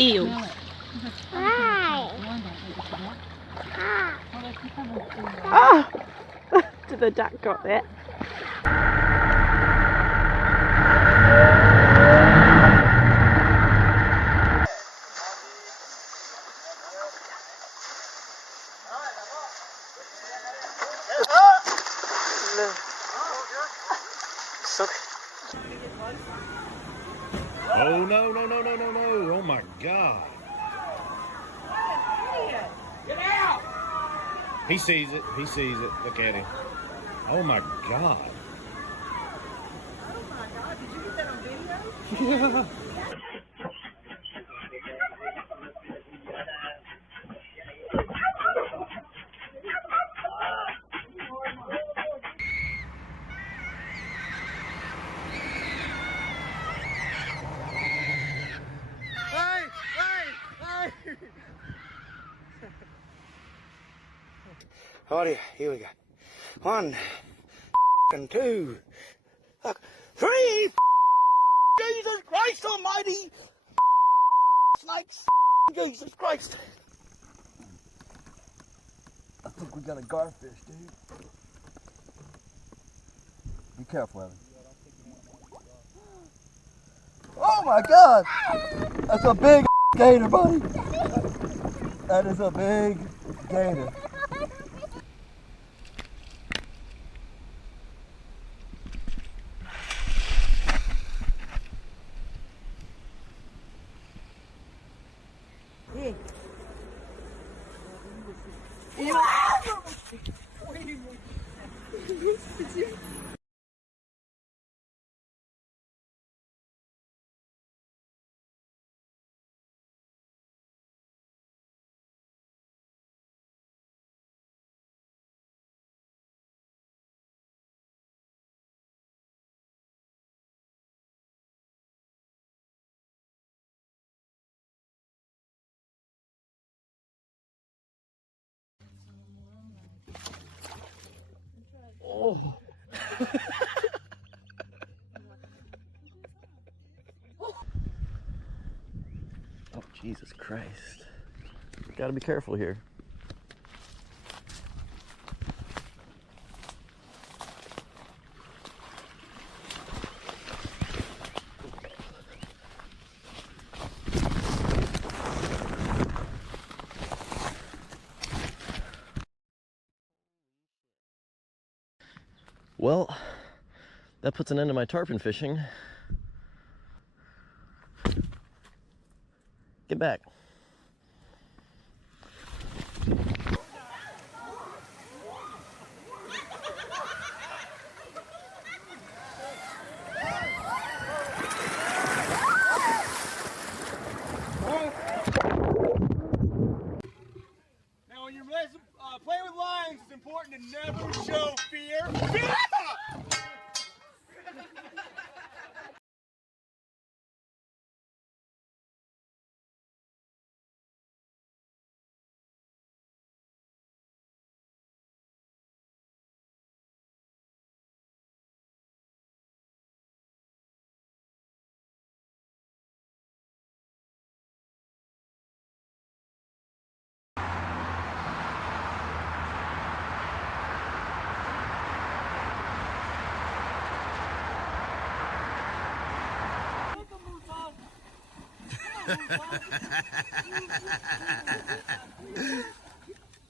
Eels. Ah! Did the duck got that? Oh no, no, no, no, no, no. Oh my God. Get out! He sees it. He sees it. Look at him. Oh my God. Oh my God, did you get that on video? Yeah. Alrighty, here we go. 1, and 2, 3. Jesus Christ Almighty! Snakes! Jesus Christ! I think we got a garfish, dude. Be careful, Evan. Oh my God! That's a big gator, buddy. That is a big gator. Oh. Oh, Jesus Christ. Gotta be careful here. Well, that puts an end to my tarpon fishing. Get back. Now, when you're playing with lines, it's important to never show fear.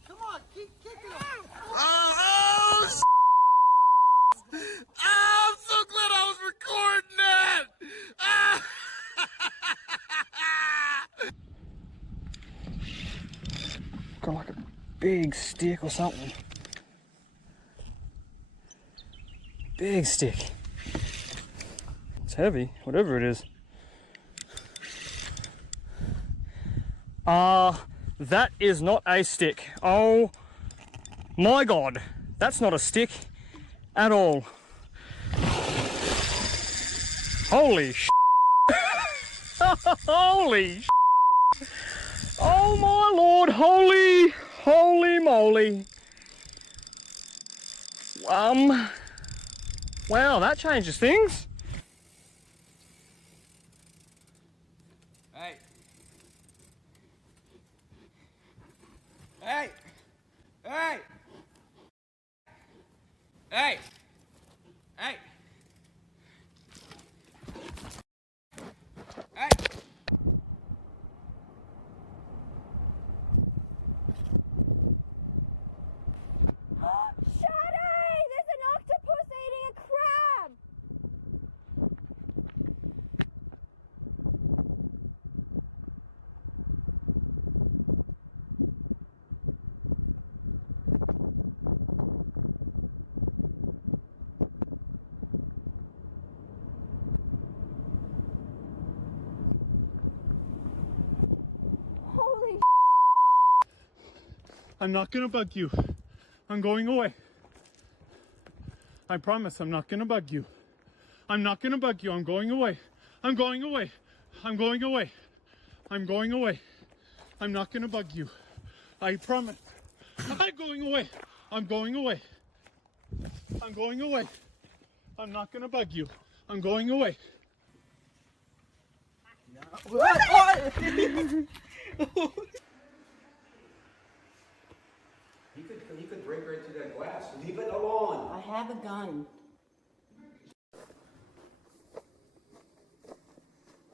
Come on, keep kicking him. Oh, I'm so glad I was recording that. Got like a big stick or something. Big stick. It's heavy, whatever it is. That is not a stick. Oh my God, that's not a stick at all. Holy sh**. Holy sh**. Oh my Lord, holy moly. Wow, that changes things. Hey, Hey! Hey! Hey! Hey! Hey! Shadi! There's an octopus eating a crab! Holy I'm not gonna bug you. I'm going away. I promise I'm not gonna bug you. I'm not gonna bug you. I'm going away. I'm going away. I'm going away. I'm going away. I'm not gonna bug you. I promise. I'm going away. I'm going away. I'm going away. I'm not gonna bug you. I'm going away. He could break right through that glass. Leave it alone. I have a gun.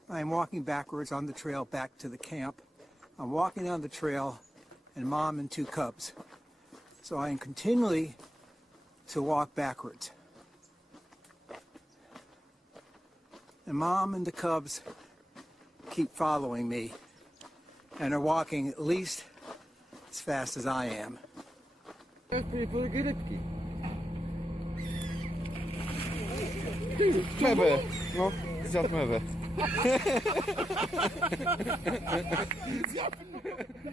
I'm walking backwards on the trail back to the camp. I'm walking down the trail and Mom and 2 cubs. So I am continually to walk backwards. And Mom and the cubs keep following me and are walking at least as fast as I am. Clever. No, zjadł mewę.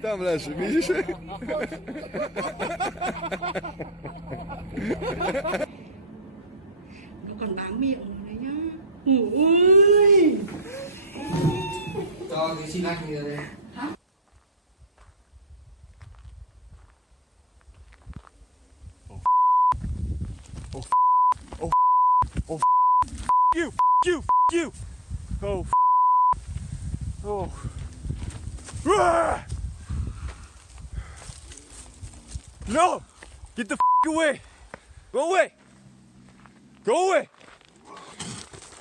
Tam leży, widzisz? แล้วก่อนล้างมีดออกมาเลยนะโอ้ย Dog, you see back in the other. You. Oh. Oh. Ah! No! Get the away! Go away! Go away!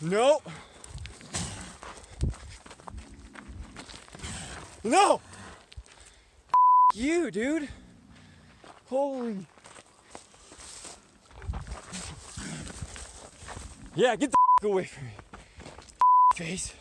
No! No! You, dude! Holy... Yeah, get the away from me. Face.